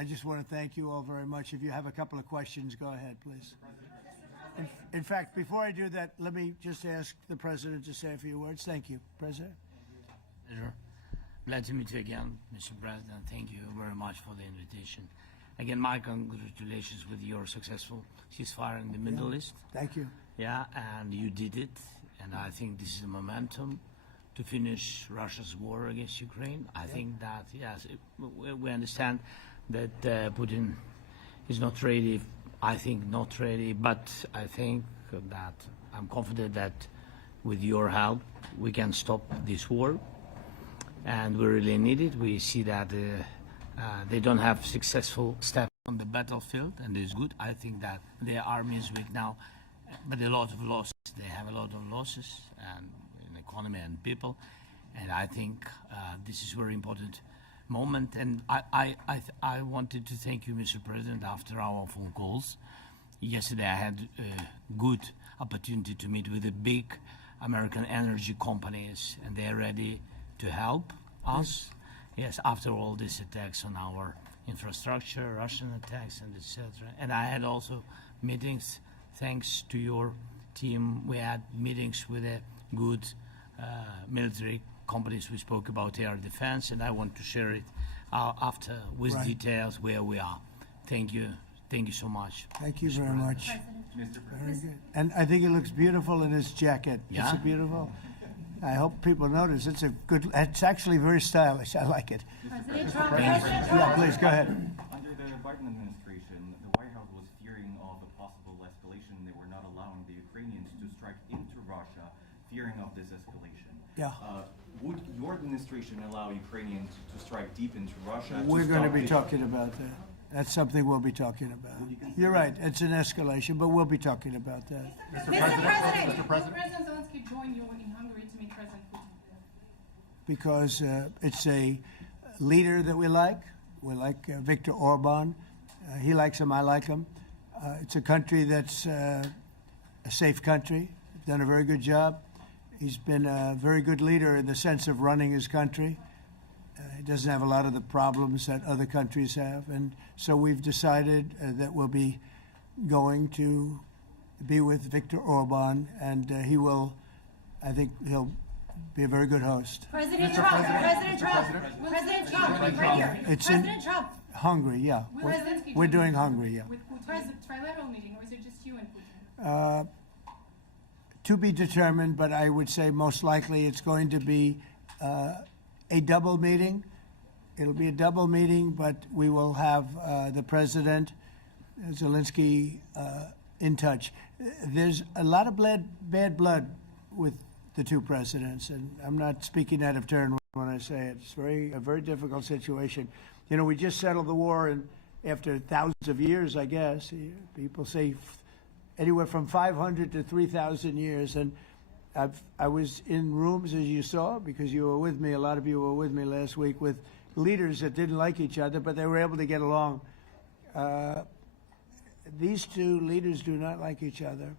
I just want to thank you all very much. If you have a couple of questions, go ahead, please. In fact, before I do that, let me just ask the President to say a few words. Thank you, President. Pleasure. Glad to meet you again, Mr. President. Thank you very much for the invitation. Again, my congratulations with your successful ceasefire in the Middle East. Thank you. Yeah, and you did it. And I think this is a momentum to finish Russia's war against Ukraine. I think that, yes, we understand that Putin is not ready. I think not ready, but I think that I'm confident that with your help, we can stop this war. And we really need it. We see that they don't have successful steps on the battlefield, and it's good. I think that their army is weak now, but a lot of losses. They have a lot of losses and in economy and people, and I think this is a very important moment. And I wanted to thank you, Mr. President, after our phone calls. Yesterday I had a good opportunity to meet with the big American energy companies, and they're ready to help us. Yes, after all these attacks on our infrastructure, Russian attacks, and etc. And I had also meetings, thanks to your team. We had meetings with a good military companies. We spoke about air defense, and I want to share it after with details where we are. Thank you. Thank you so much. Thank you very much. Mr. Very President. good. And I think it looks beautiful in his jacket. Yeah? Is it beautiful? I hope people notice. It's a good. It's actually very stylish. I like it. President Trump. Yeah, please go ahead. Under the Biden administration, the White House was fearing of a possible escalation. They were not allowing the Ukrainians to strike into Russia, fearing of this escalation. Yeah. Would your administration allow Ukrainians to strike deep into Russia? We're going to be stop talking about that. That's something we'll be talking about. You're right. It's an escalation, but we'll be talking about that. Mr. President. Will President Zelenskyy join you in Hungary to meet President Putin? Because it's a leader that we like. We like Viktor Orban. He likes him. I like him. It's a country that's a safe country. Done a very good job. He's been a very good leader in the sense of running his country. He doesn't have a lot of the problems that other countries have. And so we've decided that we'll be going to be with Viktor Orban, and he will, I think he'll be a very good host. President Trump. President Trump. President Trump. Right here. It's President Trump. Hungary, yeah. We're doing Hungary, yeah. With Putin, trilateral meeting, or is it just you and Putin? To be determined, but I would say most likely it's going to be a double meeting. It'll be a double meeting, but we will have the President, Zelenskyy, in touch. There's a lot of bad blood with the two presidents, and I'm not speaking out of turn when I say it. It's a very difficult situation. You know, we just settled the war, and after thousands of years, I guess. People say anywhere from 500 to 3,000 years, and I was in rooms, as you saw, because you were with me, a lot of you were with me last week, with leaders that didn't like each other, but they were able to get along. These two leaders do not like each other,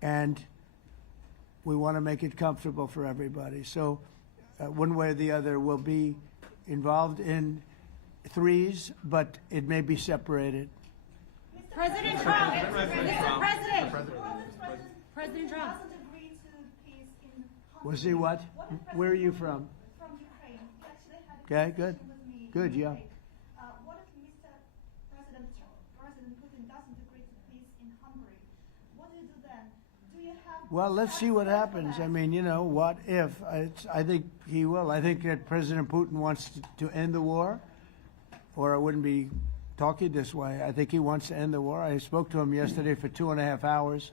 and we want to make it comfortable for everybody. So one way or the other, we'll be involved in threes, but it may be separated. President Trump. Mr. President. President Trump. Was he what? Where are you from? From Ukraine. He actually had a Okay, good. conversation with me Good, in yeah. Ukraine. What if President Putin doesn't agree to peace in Hungary? What do you do then? Do you have... Well, let's see what happens. I mean, you know, what if? I think he will. I think that President Putin wants to end the war, or I wouldn't be talking this way. I think he wants to end the war. I spoke to him yesterday for 2.5 hours.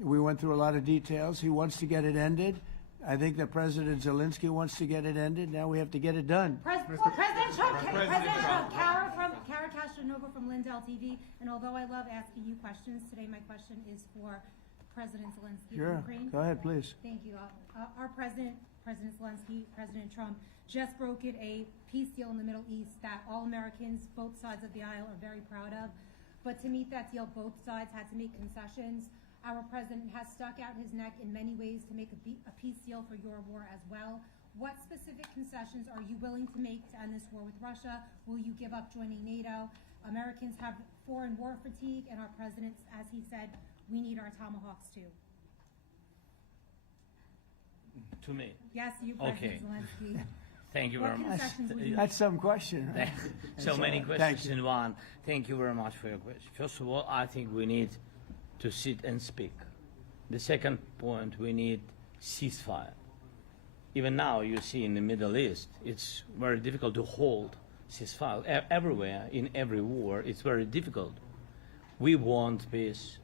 We went through a lot of details. He wants to get it ended. I think that President Zelenskyy wants to get it ended. Now we have to get it done. President Trump. Kara Castronova from Lindell TV. And although I love asking you questions, today my question is for President Zelenskyy Sure. of Ukraine. Go ahead, please. Thank you. Our President Zelenskyy, President Trump, just brokered a peace deal in the Middle East that all Americans, both sides of the aisle, are very proud of. But to meet that deal, both sides had to make concessions. Our president has stuck out his neck in many ways to make a peace deal for your war as well. What specific concessions are you willing to make to end this war with Russia? Will you give up joining NATO? Americans have foreign war fatigue, and our president, as he said, we need our Tomahawks too. To me. Yes, you, Okay. President Zelensky. Thank you What very much. concessions will you That's some question, right? So many Thank questions you. in one. Thank you very much for your question. First of all, I think we need to sit and speak. The second point, we need ceasefire. Even now, you see in the Middle East, it's very difficult to hold ceasefire. Everywhere, in every war, it's very difficult. We want peace.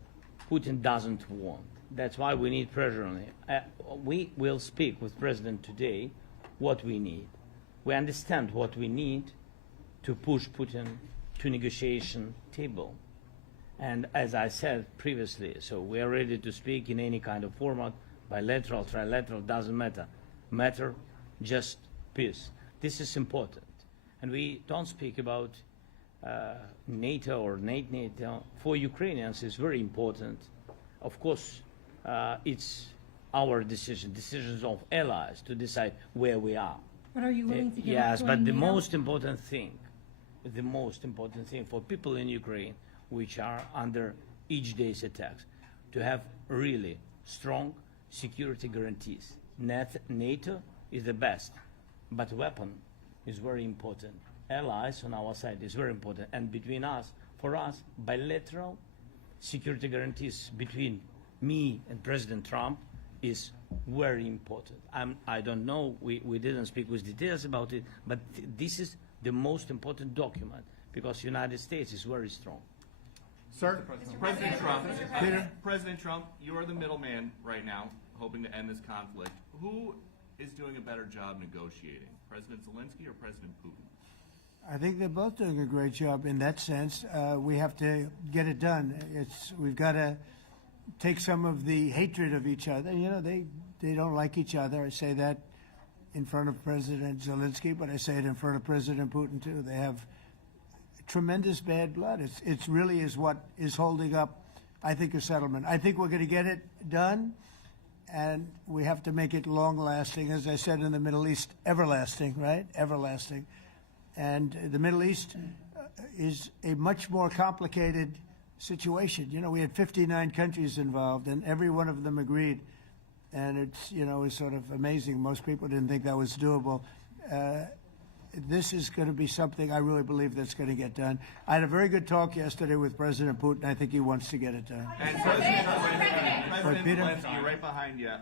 Putin doesn't want. That's why we need pressure on him. We will speak with President today what we need. We understand what we need to push Putin to negotiation table. And as I said previously, so we are ready to speak in any kind of format, bilateral, trilateral, doesn't matter. Matter just peace. This is important. And we don't speak about NATO or NATO. For Ukrainians, it's very important. Of course, it's our decision, decisions of allies to decide where we are. But are you willing to give Yes, up but joining the NATO? most important thing for people in Ukraine, which are under each day's attacks, to have really strong security guarantees. NATO is the best, but weapon is very important. Allies on our side is very important, and between us, for us, bilateral security guarantees between me and President Trump is very important. I don't know, we didn't speak with details about it, but this is the most important document because United States is very strong. Sir, President Trump, Peter? President Trump, you are the middleman right now, hoping to end this conflict. Who is doing a better job negotiating, President Zelenskyy or President Putin? I think they're both doing a great job in that sense. We have to get it done. We've got to take some of the hatred of each other. You know, they don't like each other. I say that in front of President Zelenskyy, but I say it in front of President Putin too. They have tremendous bad blood. It's really is what is holding up, I think, a settlement. I think we're going to get it done, and we have to make it long-lasting. As I said in the Middle East, everlasting, right? Everlasting. And the Middle East is a much more complicated situation. You know, we had 59 countries involved, and every one of them agreed. And it's, you know, it's sort of amazing. Most people didn't think that was doable. This is going to be something I really believe that's going to get done. I had a very good talk yesterday with President Putin. I think he wants to get it done. And President Peter? Zelenskyy, right behind you.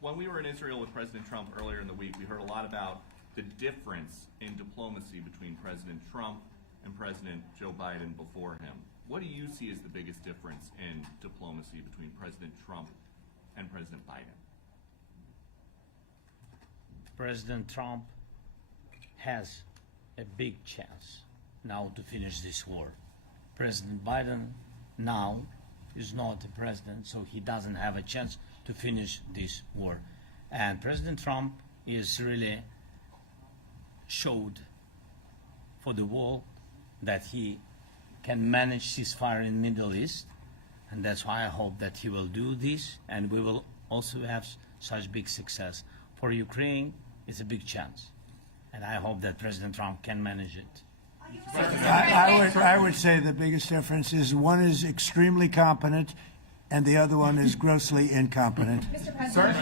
When we were in Israel with President Trump earlier in the week, we heard a lot about the difference in diplomacy between President Trump and President Joe Biden before him. What do you see as the biggest difference in diplomacy between President Trump and President Biden? President Trump has a big chance now to finish this war. President Biden now is not the president, so he doesn't have a chance to finish this war. And President Trump is really showed for the world that he can manage ceasefire in Middle East, and that's why I hope that he will do this, and we will also have such big success. For Ukraine, it's a big chance, and I hope that President Trump can manage it. I would say the biggest difference is one is extremely competent and the other one is grossly incompetent. sir,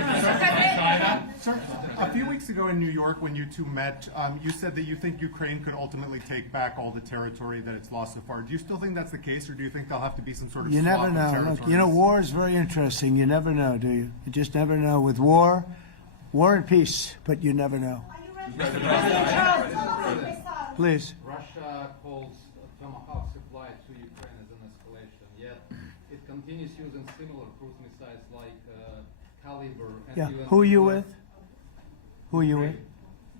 a few weeks ago in New York when you two met, you said that you think Ukraine could ultimately take back all the territory that it's lost so far. Do you still think that's the case, or do you think there'll have to be some sort of You swap never of know. territories? Look, you know, war is very interesting. You never know, do you? You just never know. With war and peace, but you never know. Are you ready? President Charles, missile. Please. Russia calls Tomahawk supply to Ukraine as an escalation, yet it continues using similar cruise missiles like Caliber. And Yeah. even Who are you with? Who are you with?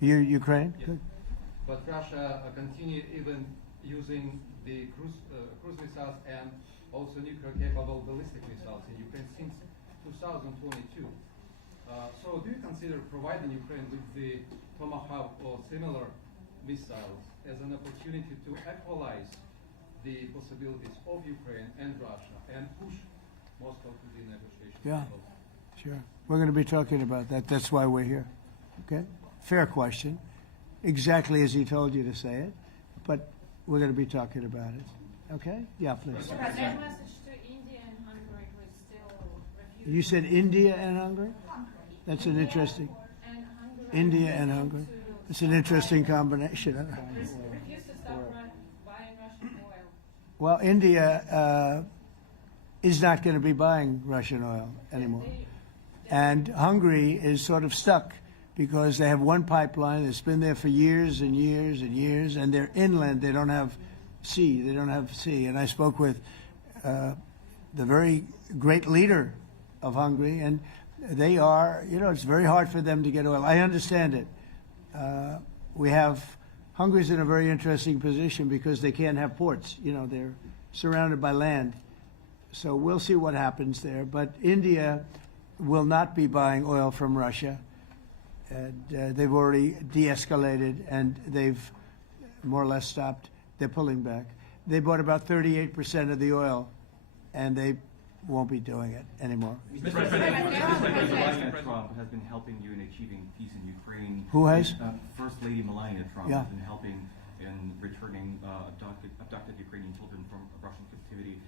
You Ukraine? Yes. Good. But Russia continue even using the cruise missiles and also nuclear-capable ballistic missiles in Ukraine since 2022. So do you consider providing Ukraine with the Tomahawk or similar missiles as an opportunity to equalize the possibilities of Ukraine and Russia and push Moscow to the negotiation Yeah. table? Sure. We're going to be talking about that. That's why we're here. Okay? fair question, exactly as he told you to say it, but we're going to be talking about it. Okay? Yeah, please. Their message to India and Hungary was still refusing. You said India and Hungary? That's an interesting. And Hungary India and Hungary. It's an interesting combination. refused to stop buying Russian oil. Well, India is not going to be buying Russian oil anymore. And Hungary is sort of stuck because they have one pipeline that's been there for years and years and years, and they're inland. They don't have sea. They don't have sea. And I spoke with the very great leader of Hungary, and they are, it's very hard for them to get oil. I understand it. Hungary's in a very interesting position because they can't have ports. They're surrounded by land. So we'll see what happens there. But India will not be buying oil from Russia. And they've already de-escalated, and they've more or less stopped. They're pulling back. They bought about 38% of the oil, and they won't be doing it anymore. Mr. President, Trump has been helping you in achieving peace in Ukraine. Who has? First Lady Melania Trump Yeah. has been helping in returning abducted Ukrainian children from Russian captivity.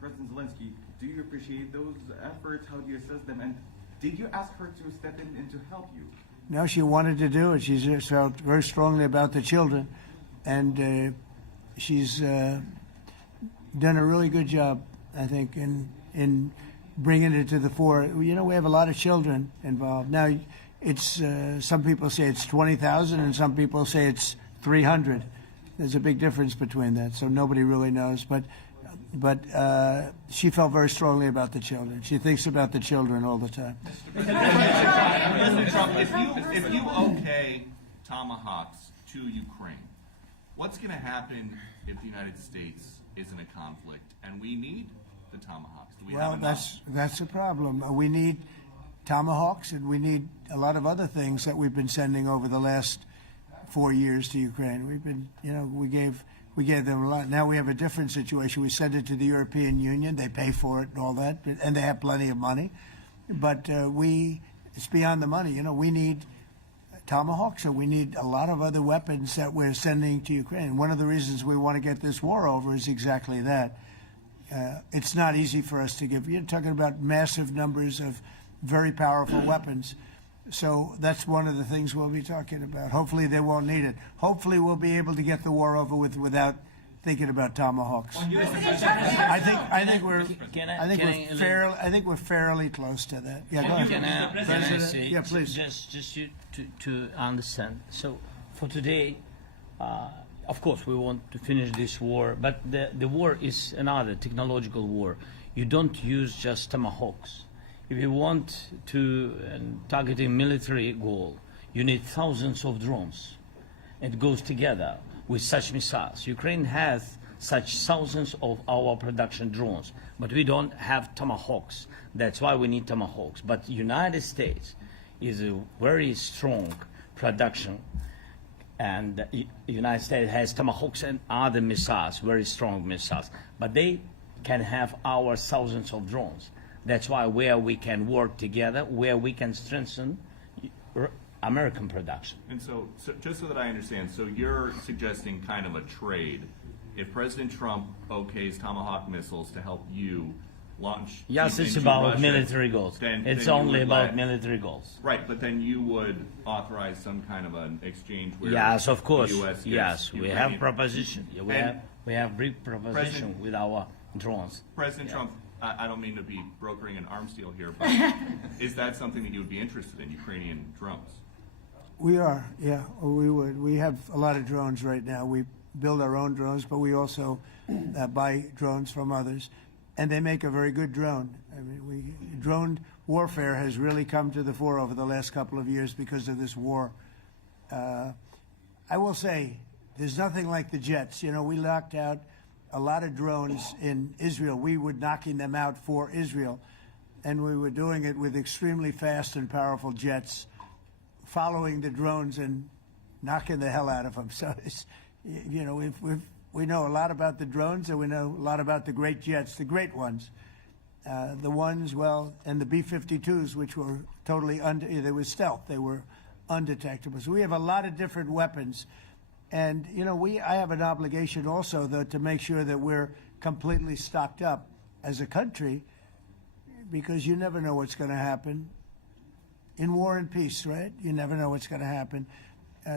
President Zelensky, do you appreciate those efforts? How do you assess them? And did you ask her to step in and to help you? No, she wanted to do it. She just felt very strongly about the children, and she's done a really good job, I think, in bringing it to the fore. We have a lot of children involved. Now, it's some people say it's 20,000, and some people say it's 300. There's a big difference between that, so nobody really knows. But she felt very strongly about the children. She thinks about the children all the time. President Trump, if you okay Tomahawks to Ukraine, what's going to happen if the United States is in a conflict and we need the Tomahawks? Do we have enough? That's a problem. We need Tomahawks, and we need a lot of other things that we've been sending over the last 4 years to Ukraine. We've been, we gave them a lot. Now we have a different situation. We send it to the European Union. They pay for it and all that, and they have plenty of money. But it's beyond the money. We need Tomahawks, and we need a lot of other weapons that we're sending to Ukraine. One of the reasons we want to get this war over is exactly that. It's not easy for us to give. You're talking about massive numbers of very powerful weapons. So that's one of the things we'll be talking about. Hopefully they won't need it. Hopefully we'll be able to get the war over with without thinking about Tomahawks. I think we're fairly close to that. Yeah, go ahead. Can I say, yeah, please. Just you to understand. So for today, of course, we want to finish this war, but the war is another technological war. You don't use just Tomahawks. If you want to target a military goal, you need thousands of drones. It goes together with such missiles. Ukraine has such thousands of our production drones, but we don't have Tomahawks. That's why we need Tomahawks. But United States is a very strong production, and the United States has Tomahawks and other missiles, very strong missiles, but they can have our thousands of drones. That's why where we can work together, where we can strengthen American production. And so just so that I understand, so you're suggesting kind of a trade. If President Trump okays Tomahawk missiles to help you launch Yes, it's into about Russia, military goals. It's only about military goals. Right, but then you would authorize some kind of an exchange where Yes, of course. the U.S. gets Yes, we Ukrainian. have proposition. We have brief proposition with our drones. President Trump, I don't mean to be brokering an arms deal here, but is that something that you would be interested in, Ukrainian drones? We are, yeah, we would. We have a lot of drones right now. We build our own drones, but we also buy drones from others, and they make a very good drone. I mean, drone warfare has really come to the fore over the last couple of years because of this war. I will say, there's nothing like the jets. We knocked out a lot of drones in Israel. We were knocking them out for Israel, and we were doing it with extremely fast and powerful jets, following the drones and knocking the hell out of them. So, we know a lot about the drones, and we know a lot about the great jets, the great ones. The ones, and the B-52s, which were totally they were stealth. They were undetectable. So we have a lot of different weapons. And, you know, I have an obligation also, though, to make sure that we're completely stocked up as a country, because you never know what's going to happen. In war and peace, right? You never know what's going to happen.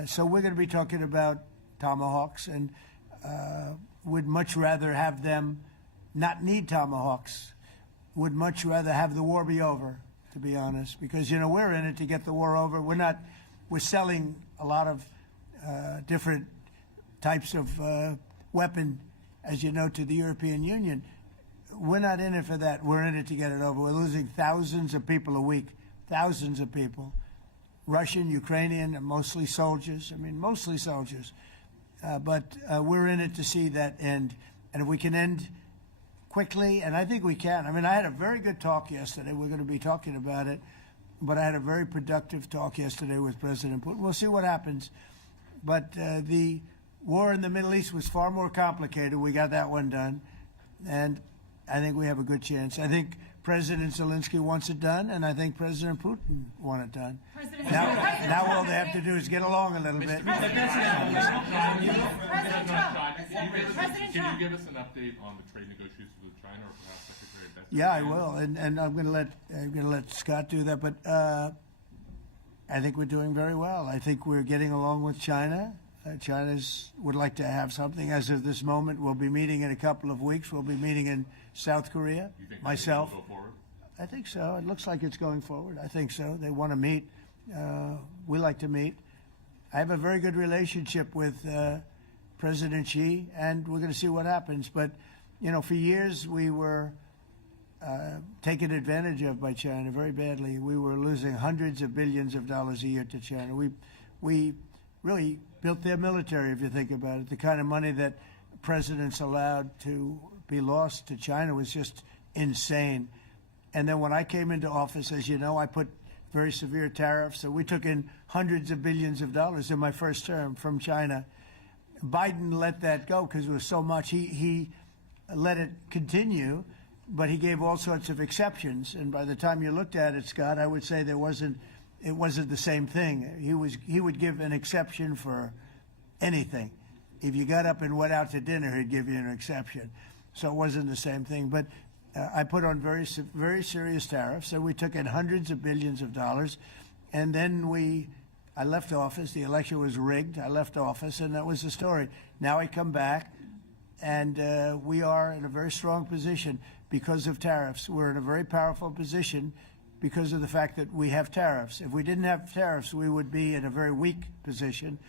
So we're going to be talking about Tomahawks, and would much rather have them not need Tomahawks. Would much rather have the war be over, to be honest, because, you know, we're in it to get the war over. We're selling a lot of different types of weapon, as you know, to the European Union. We're not in it for that. We're in it to get it over. We're losing thousands of people a week, thousands of people, Russian, Ukrainian, and mostly soldiers. I mean, mostly soldiers. But we're in it to see that end. And if we can end quickly, and I think we can. I mean, I had a very good talk yesterday. We're going to be talking about it. But I had a very productive talk yesterday with President Putin. We'll see what happens. But the war in the Middle East was far more complicated. We got that one done. And I think we have a good chance. I think President Zelenskyy wants it done, and I think President Putin wants it done. Now all they have to do is get along a little bit. President Can you give us an update on the trade negotiations with China, or perhaps Secretary Bessent? Yeah, I will, and I'm going to let Scott do that. But I think we're doing very well. I think we're getting along with China. China would like to have something. As of this moment, we'll be meeting in a couple of weeks. We'll be meeting in South Korea. You think myself. will go forward? I think so. It looks like it's going forward. I think so. They want to meet. We like to meet. I have a very good relationship with President Xi, and we're going to see what happens. But, you know, for years we were taken advantage of by China very badly. We were losing hundreds of billions of dollars a year to China. We really built their military, if you think about it. The kind of money that presidents allowed to be lost to China was just insane. And then when I came into office, as you know, I put very severe tariffs. So we took in hundreds of billions of dollars in my first term from China. Biden let that go because it was so much. He let it continue, but he gave all sorts of exceptions. And by the time you looked at it, Scott, I would say it wasn't the same thing. He would give an exception for anything. If you got up and went out to dinner, he'd give you an exception. So it wasn't the same thing. But I put on very serious tariffs, and we took in hundreds of billions of dollars. And then I left office. The election was rigged. I left office, and that was the story. Now I come back, and we are in a very strong position because of tariffs. We're in a very powerful position because of the fact that we have tariffs. If we didn't have tariffs, we would be in a very weak position.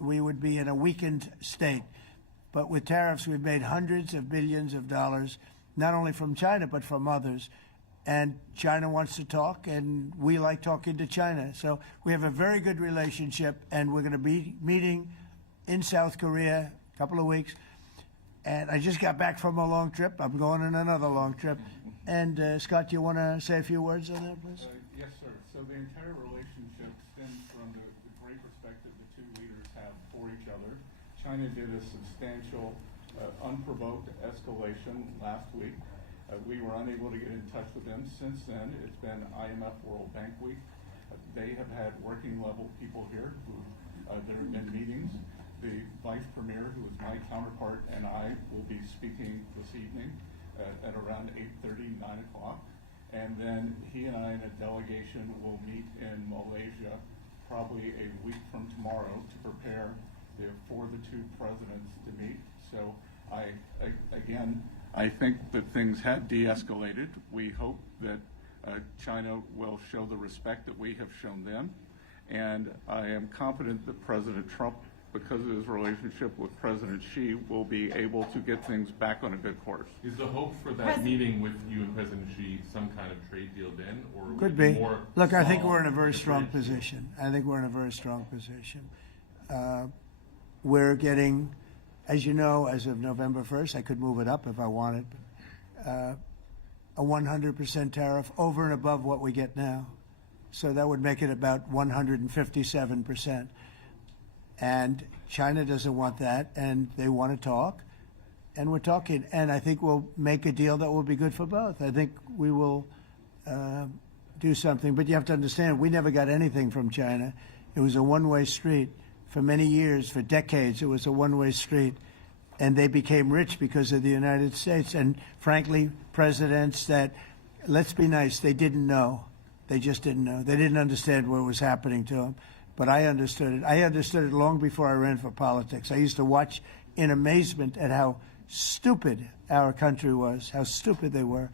We would be in a weakened state. But with tariffs, we've made hundreds of billions of dollars, not only from China, but from others. And China wants to talk, and we like talking to China. So we have a very good relationship, and we're going to be meeting in South Korea a couple of weeks. And I just got back from a long trip. I'm going on another long trip. And Scott, do you want to say a few words on that, please? Yes, sir. So the entire relationship stems from the great respect that the two leaders have for each other. China did a substantial, unprovoked escalation last week. We were unable to get in touch with them. Since then, it's been IMF World Bank Week. They have had working level people here who there have been meetings. The Vice Premier, who is my counterpart, and I will be speaking this evening at around 8:30, 9 o'clock. And then he and I and a delegation will meet in Malaysia probably a week from tomorrow to prepare for the two presidents to meet. So I think that things have de-escalated. We hope that China will show the respect that we have shown them. And I am confident that President Trump, because of his relationship with President Xi, will be able to get things back on a good course. Is the hope for that meeting with you and President Xi some kind of trade deal then, or would Could it be. more Look, I think small we're in a very and strong bridge? position. I think we're in a very strong position. We're getting, as you know, as of November 1st, I could move it up if I wanted, a 100% tariff over and above what we get now. So that would make it about 157%. And China doesn't want that, and they want to talk, and we're talking. And I think we'll make a deal that will be good for both. I think we will do something. But you have to understand, we never got anything from China. It was a one-way street. For many years, for decades, it was a one-way street. And they became rich because of the United States. And frankly, presidents that, let's be nice, they didn't know. They just didn't know. They didn't understand what was happening to them. But I understood it. I understood it long before I ran for politics. I used to watch in amazement at how stupid our country was, how stupid they were.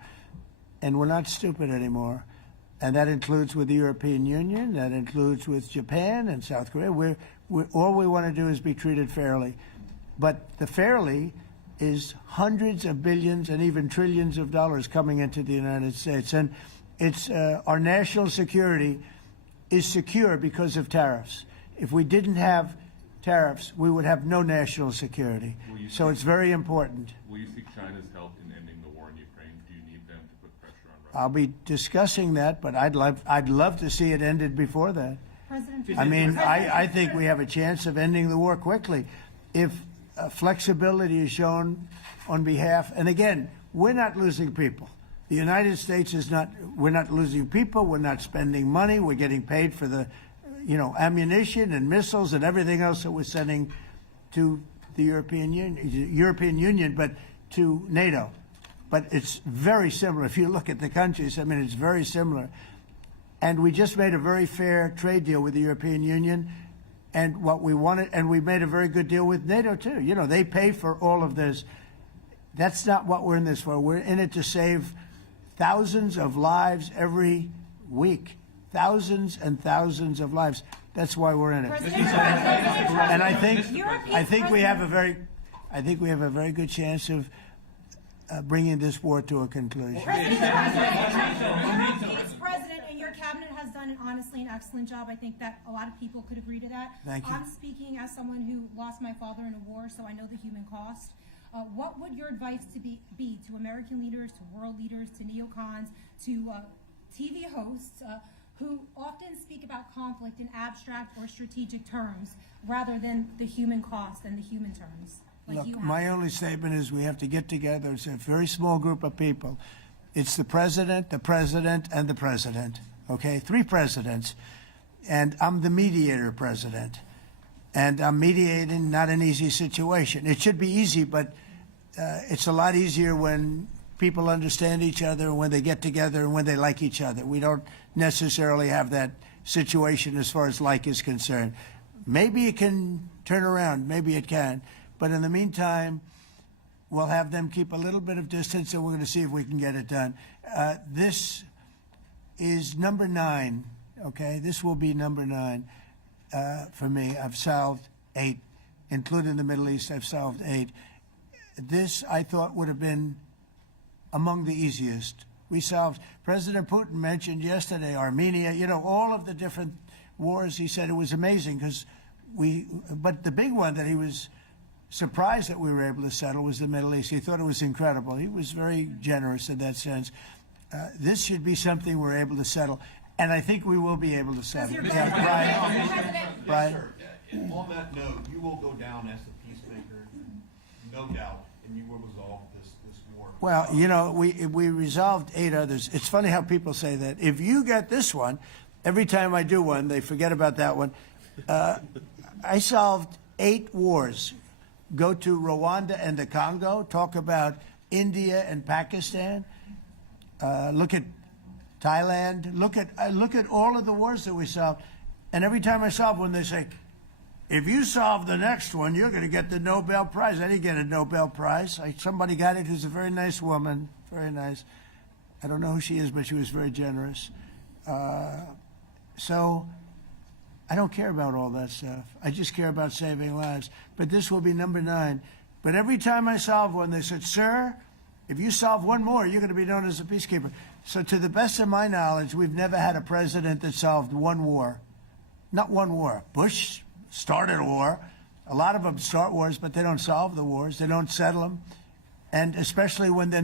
And we're not stupid anymore. And that includes with the European Union, that includes with Japan and South Korea. All we want to do is be treated fairly. But the fairly is hundreds of billions and even trillions of dollars coming into the United States. And it's our national security is secure because of tariffs. If we didn't have tariffs, we would have no national security. So it's very important. Will you seek China's help in ending the war in Ukraine? Do you need them to put pressure on Russia? I'll be discussing that, but I'd love to see it ended before that. President I mean, I think we have a chance of ending the war quickly if flexibility is shown on behalf. And again, we're not losing people. The United States is not. We're not losing people. We're not spending money. We're getting paid for the, ammunition and missiles and everything else that we're sending to the European Union, but to NATO. But it's very similar. If you look at the countries, I mean, it's very similar. And we just made a very fair trade deal with the European Union. And what we wanted, and we made a very good deal with NATO too. They pay for all of this. That's not what we're in this for. We're in it to save thousands of lives every week. Thousands and thousands of lives. That's why we're in it. And I think we have a very good chance of bringing this war to a conclusion. President, and your cabinet has done honestly an excellent job. I think that a lot of people could agree to that. Thank you. I'm speaking as someone who lost my father in a war, so I know the human cost. What would your advice be to American leaders, to world leaders, to neocons, to TV hosts who often speak about conflict in abstract or strategic terms rather than the human cost and the human terms? Look, my only statement is we have to get together. It's a very small group of people. It's the president, and the president. Okay, 3 presidents. And I'm the mediator president. And I'm mediating not an easy situation. It should be easy, but it's a lot easier when people understand each other, when they get together, and when they like each other. We don't necessarily have that situation as far as like is concerned. Maybe it can turn around. Maybe it can. But in the meantime, we'll have them keep a little bit of distance, and we're going to see if we can get it done. This is number 9, okay? This will be number 9 for me. I've solved 8, including the Middle East. I've solved 8. This, I thought, would have been among the easiest. We solved, President Putin mentioned yesterday Armenia, all of the different wars. He said it was amazing because but the big one that he was surprised that we were able to settle was the Middle East. He thought it was incredible. He was very generous in that sense. This should be something we're able to settle, and I think we will be able to settle. Yeah, Brian? Yes, sir. On that note, you will go down as the peacemaker, no doubt, and you will resolve this war. Well, we resolved 8 others. It's funny how people say that. If you get this one, every time I do one, they forget about that one. I solved 8 wars. Go to Rwanda and the Congo, talk about India and Pakistan, look at Thailand, look at all of the wars that we solved. And every time I solve one, they say, if you solve the next one, you're going to get the Nobel Prize. I didn't get a Nobel Prize. Somebody got it who's a very nice woman, very nice. I don't know who she is, but she was very generous. So I don't care about all that stuff. I just care about saving lives. But this will be number 9. But every time I solve one, they said, sir, if you solve one more, you're going to be known as a peacekeeper. So to the best of my knowledge, we've never had a president that solved one war. Not one war. Bush started a war. A lot of them start wars, but they don't solve the wars. They don't settle them. And especially when they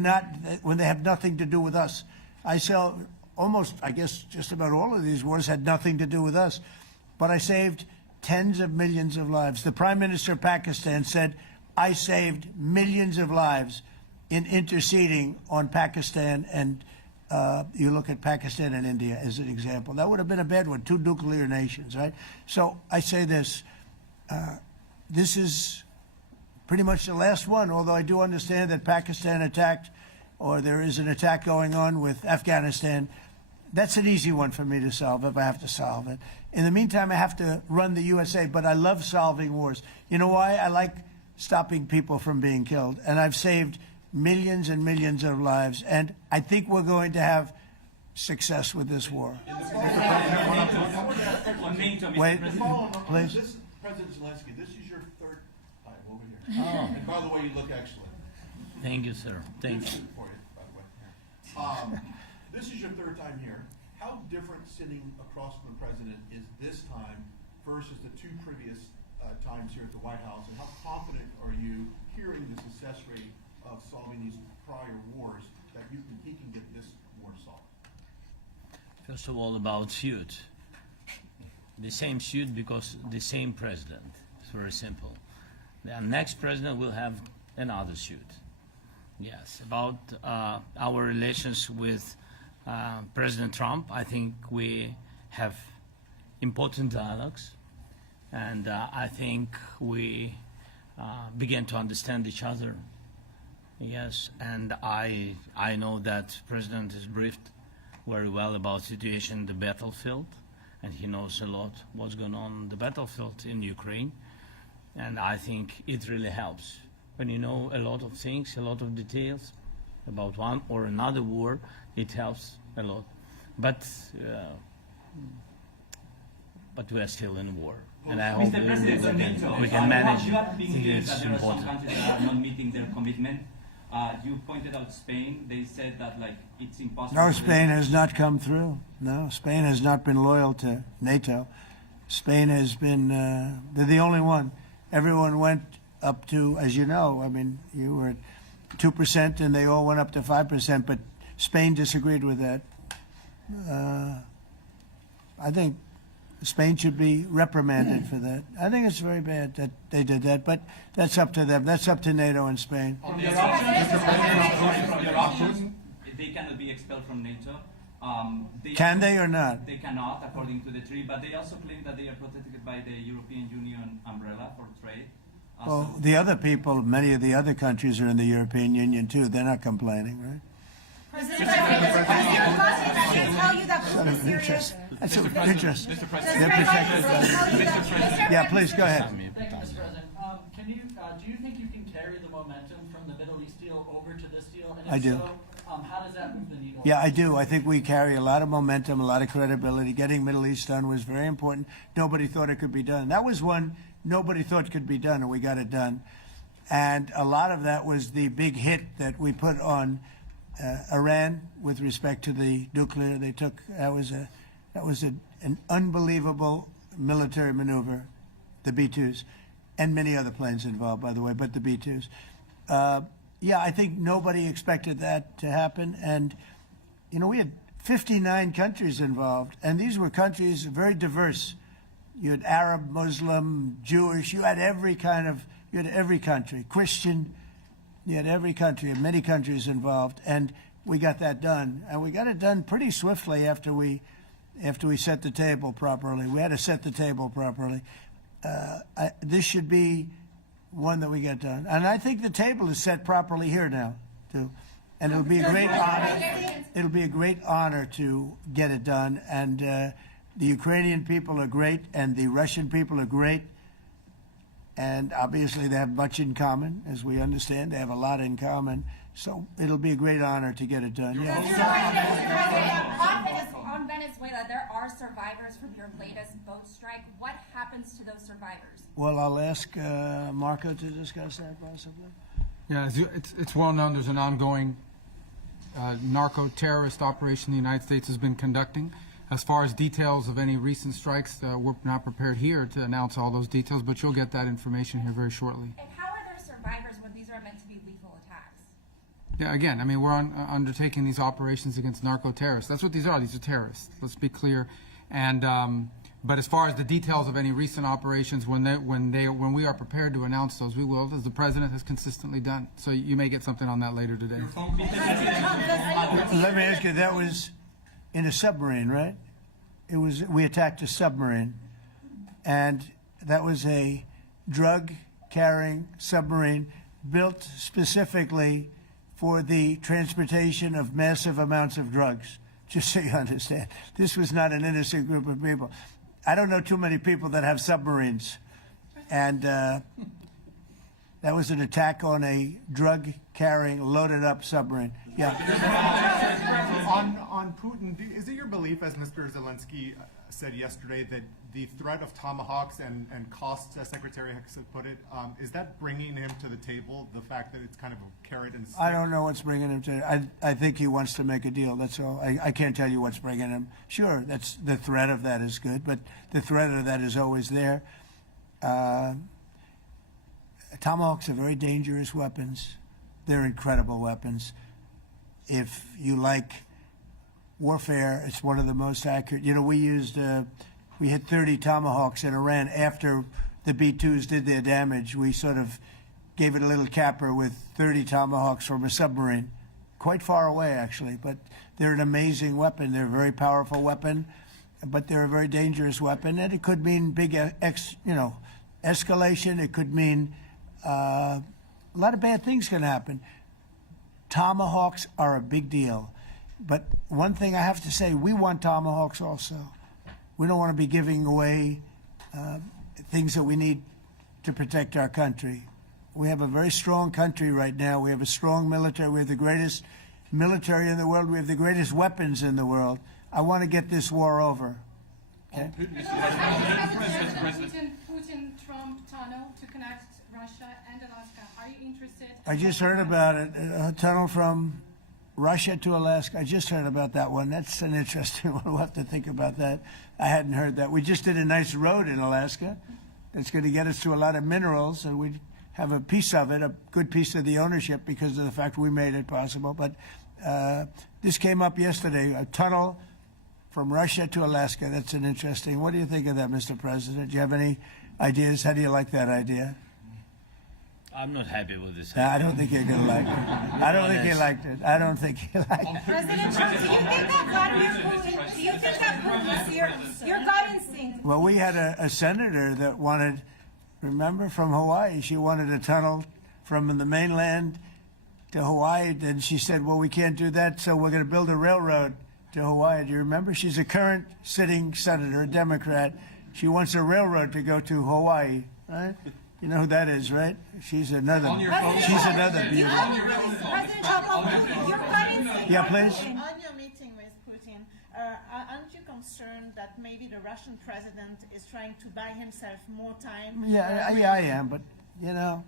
have nothing to do with us. I guess just about all of these wars had nothing to do with us. But I saved tens of millions of lives. The Prime Minister of Pakistan said, I saved millions of lives in interceding on Pakistan and You look at Pakistan and India as an example. That would have been a bad one, two nuclear nations, right? So I say this, this is pretty much the last one, although I do understand that Pakistan attacked, or there is an attack going on with Afghanistan. That's an easy one for me to solve if I have to solve it. In the meantime, I have to run the USA, but I love solving wars. You know why? I like stopping people from being killed, and I've saved millions and millions of lives, and I think we're going to have success with this war. Wait, please. This, President Zelenskyy, this is your third time over here. Oh. And by the way, you look excellent. Thank you, sir. Thank you. For you, by the way. This is your third time here. How different sitting across from the president is this time versus the two previous times here at the White House, and how confident are you hearing the success rate of solving these prior wars that he can get this war solved? First of all, about suit. The same suit because the same president. It's very simple. The next president will have another suit. Yes. About our relations with President Trump, I think we have important dialogues, and I think we begin to understand each other. Yes, and I know that President is briefed very well about situation in the battlefield, and he knows a lot what's going on the battlefield in Ukraine, and I think it really helps when you know a lot of things, a lot of details about one or another war. It helps a lot, but we are still in war, and I hope we can manage. You have been clear It's that there are some important. countries that are not meeting their commitment. You pointed out Spain. They said that it's impossible. No, Spain has not come through. No, Spain has not been loyal to NATO. Spain has been, they're the only one. Everyone went up to, as you know, I mean, you were at 2% and they all went up to 5%, but Spain disagreed with that. I think Spain should be reprimanded for that. I think it's very bad that they did that, but that's up to them. That's up to NATO and Spain. They cannot be expelled from NATO. Can they or not? They cannot, according to the treaty, but they also claim that they are protected by the European Union umbrella for trade. Well, the other people, many of the other countries are in the European Union too. They're not complaining, right? President, I can tell you that Putin is serious. That's of interest. Mr. They're President. protected. Yeah, please go ahead. Thank you, Mr. President. Do you think you can carry the momentum from the Middle East deal over to this deal? And if I do. So, how does that move the needle? Yeah, I do. I think we carry a lot of momentum, a lot of credibility. Getting Middle East done was very important. Nobody thought it could be done. That was one nobody thought could be done, and we got it done. And a lot of that was the big hit that we put on Iran with respect to the nuclear. They took that was an unbelievable military maneuver, the B-2s, and many other planes involved, by the way, but the B-2s. Yeah, I think nobody expected that to happen, and you know we had 59 countries involved, and these were countries very diverse. You had Arab, Muslim, Jewish. You had every country, Christian. You had every country, and many countries involved, and we got that done. And we got it done pretty swiftly after we set the table properly. We had to set the table properly. This should be one that we get done. And I think the table is set properly here now, too. And it'll be a great honor. It'll be a great honor to get it done. And the Ukrainian people are great, and the Russian people are great. And obviously they have much in common, as we understand. They have a lot in common. So it'll be a great honor to get it done. Yeah. On Venezuela, there are survivors from your latest boat strike. What happens to those survivors? Well, I'll ask Marco to discuss that possibly. Yeah, it's well known there's an ongoing narco-terrorist operation the United States has been conducting. As far as details of any recent strikes, we're not prepared here to announce all those details, but you'll get that information here very shortly. And how are there survivors when these are meant to be lethal attacks? Yeah, again, I mean, we're undertaking these operations against narco-terrorists. That's what these are. These are terrorists. Let's be clear. And But as far as the details of any recent operations, when we are prepared to announce those, we will, as the president has consistently done. So you may get something on that later today. Let me ask you, that was in a submarine, right? We attacked a submarine, and that was a drug-carrying submarine built specifically for the transportation of massive amounts of drugs, just so you understand. This was not an innocent group of people. I don't know too many people that have submarines, and that was an attack on a drug-carrying, loaded-up submarine. Yeah. On Putin, is it your belief, as Mr. Zelenskyy said yesterday, that the threat of tomahawks and costs, as Secretary Hicks had put it, is that bringing him to the table, the fact that it's kind of a carrot and stick? I don't know what's bringing him to I think he wants to make a deal, that's all. I can't tell you what's bringing him. Sure, that's the threat of that is good, but the threat of that is always there. Tomahawks are very dangerous weapons. They're incredible weapons. If you like warfare, it's one of the most accurate. You know, we hit 30 Tomahawks in Iran after the B-2s did their damage. We sort of gave it a little capper with 30 Tomahawks from a submarine, quite far away actually, but they're an amazing weapon. They're a very powerful weapon, but they're a very dangerous weapon, and it could mean big, escalation. It could mean a lot of bad things can happen. Tomahawks are a big deal. But one thing I have to say, we want Tomahawks also. We don't want to be giving away things that we need to protect our country. We have a very strong country right now. We have a strong military. We have the greatest military in the world. We have the greatest weapons in the world. I want to get this war over. Okay? Putin-Trump tunnel to connect Russia and Alaska. Are you interested? I just heard about it. A tunnel from Russia to Alaska. I just heard about that one. That's an interesting one. We'll have to think about that. I hadn't heard that. We just did a nice road in Alaska that's going to get us to a lot of minerals, and we have a piece of it, a good piece of the ownership because of the fact we made it possible. But this came up yesterday, a tunnel from Russia to Alaska. That's an interesting. What do you think of that, Mr. President? Do you have any ideas? How do you like that idea? I'm not happy with this. I don't think you're going to like it. I don't think he liked it. I don't think he liked it. President Trump, do you think that Vladimir Putin, do you think that Putin, your gut instinct? Well, we had a senator that wanted, remember, from Hawaii, she wanted a tunnel from the mainland to Hawaii. Then she said, well, we can't do that, so we're going to build a railroad to Hawaii. Do you remember? She's a current sitting senator, a Democrat. She wants a railroad to go to Hawaii, right? You know who that is, right? She's another. She's another beauty. President Trump, your gut instinct. Yeah, please. On your meeting with Putin, aren't you concerned that maybe the Russian president is trying to buy himself more time? Yeah, I am, but you know,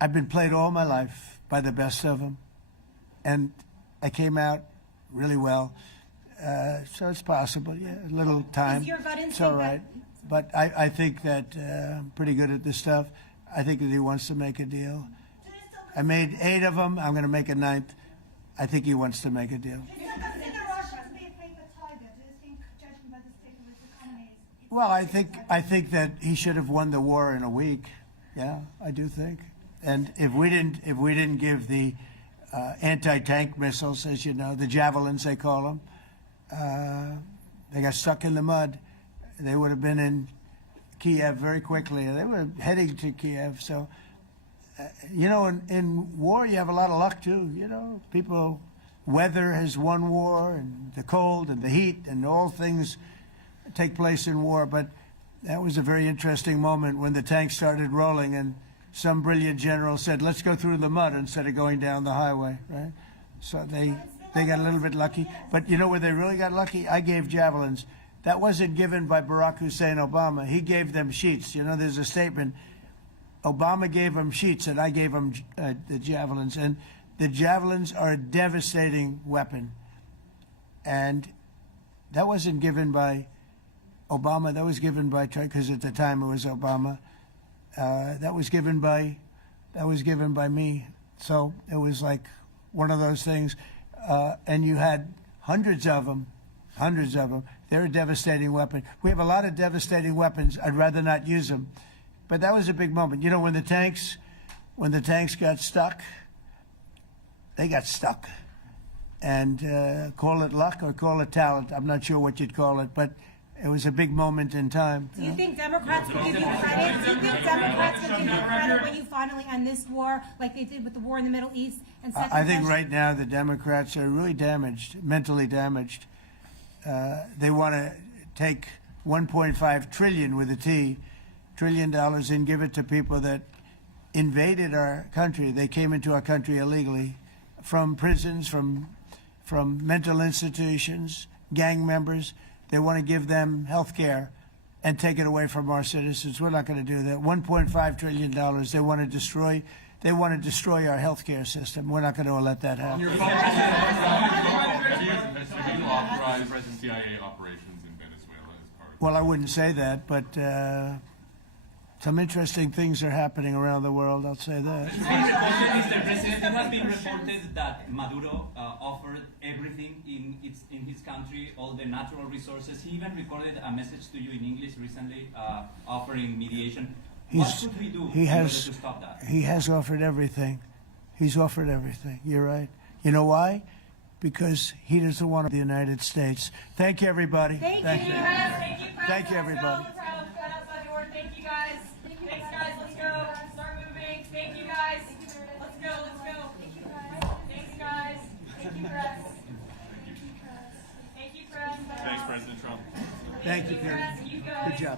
I've been played all my life by the best of them, and I came out really well. So it's possible. Yeah, a little time. Is your gut instinct it's all right. But I think that I'm pretty good at this stuff. I think that he wants to make a deal. I made 8 of them. I'm going to make a 9th. I think he wants to make a deal. Well, I think that he should have won the war in a week. Yeah, I do think. And if we didn't give the anti-tank missiles, as you know, the javelins they call them, they got stuck in the mud. They would have been in Kiev very quickly. They were heading to Kiev. So, you know, in war, you have a lot of luck, too. You know, weather has won war, and the cold and the heat and all things take place in war. But that was a very interesting moment when the tanks started rolling and some brilliant general said, let's go through the mud instead of going down the highway, right? So they got a little bit lucky. But you know where they really got lucky? I gave javelins. That wasn't given by Barack Hussein Obama. He gave them sheets. You know, there's a statement. Obama gave them sheets, and I gave them the javelins. And the javelins are a devastating weapon. And that wasn't given by Obama. That was given by, because at the time it was Obama. That was given by me. So it was like one of those things. And you had hundreds of them hundreds of them. They're a devastating weapon. We have a lot of devastating weapons. I'd rather not use them. But that was a big moment. You know, when the tanks got stuck, they got stuck. And call it luck or call it talent. I'm not sure what you'd call it, but it was a big moment in time. Do you think Democrats will give you credit? Do you think Democrats will give you credit when you finally end this war, like they did with the war in the Middle East? And I think right now the Democrats are really damaged, mentally damaged. They want to take $1.5 trillion with a T, $1 trillion and give it to people that invaded our country. They came into our country illegally from prisons, from mental institutions, gang members. They want to give them health care and take it away from our citizens. We're not going to do that. $1.5 trillion. They want to destroy. They want to destroy our health care system. We're not going to let that happen. Do you authorize present CIA operations in Venezuela as part of? Well, I wouldn't say that, but some interesting things are happening around the world. I'll say that. Mr. President, it has been reported that Maduro offered everything in his country, all the natural resources. He even recorded a message to you in English recently, offering mediation. What should we do in order to stop that? He has offered everything. He's offered everything. You're right. You know why? Because he doesn't want the United States. Thank you, everybody. Thank you, everybody. Thank you, guys. Thanks, guys. Let's go. Start moving. Thank you, guys. Let's go. Thank you, guys. Thanks, guys. Thank you, press. Thank you, press. Thanks, President Trump. Thank you, Karen. Good job.